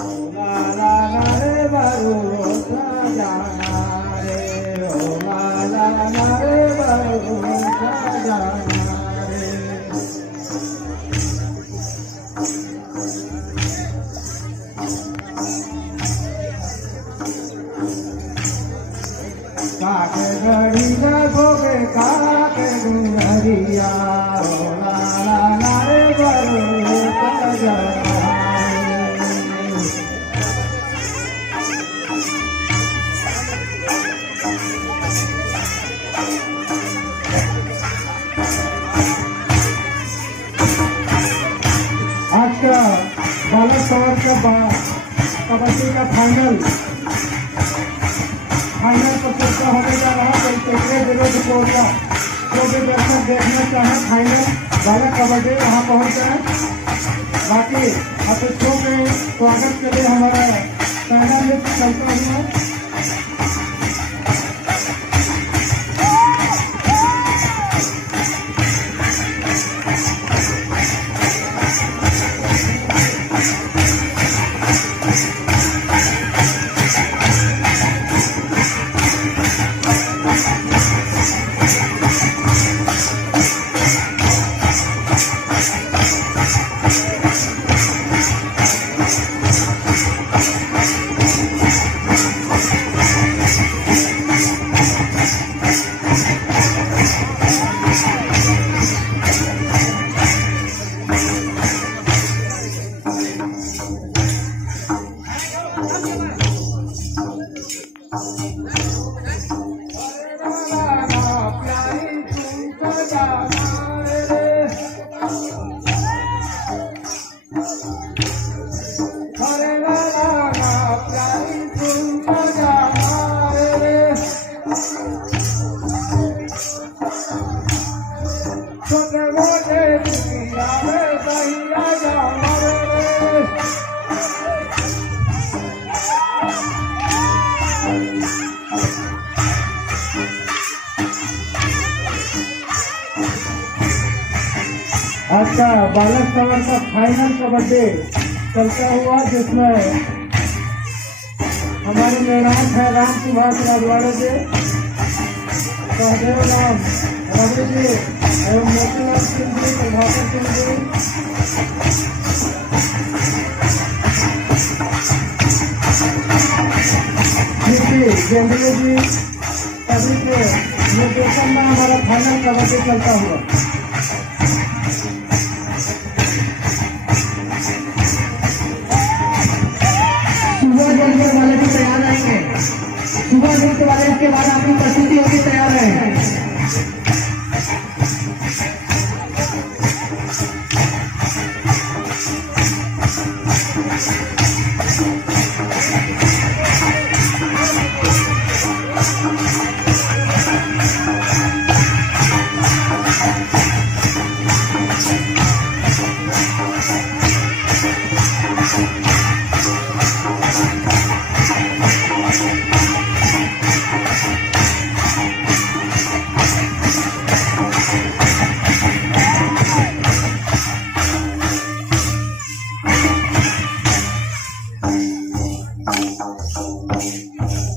ला ला ला रे बारू जाना रे ओ ला ला ला रे बारू जाना रे काके घड़ी न भोगे काके गुहरिया ओ ला ला ला रे बारू जाना आज का बालक सवर का कबड्डी का फाइनल प्रतियोगिता होने जा रहा है। तीसरे विरोध कोरिया जो भी दर्शक देखना चाहे फाइनल बालक कबड्डी वहाँ पहुँच जाए। बाकी अतिथियों के स्वागत के लिए हमारा पहला नृत्य चलता हुआ आज का बालक सवर का फाइनल कबड्डी चलता हुआ जिसमें हमारे मेहमान है राम सुभाष राजवाड़े जी, सहदेव राम रवि जी एवं मोतीलाल सिंह जी, प्रभाकर सिंह जी, गेंदले जी सभी के निर्देशन में हमारा फाइनल कबड्डी चलता हुआ। वाले भी तैयार रहेंगे। सुबह नृत्य वाले के बाद आपकी प्रस्तुति होगी, तैयार है। Thank you.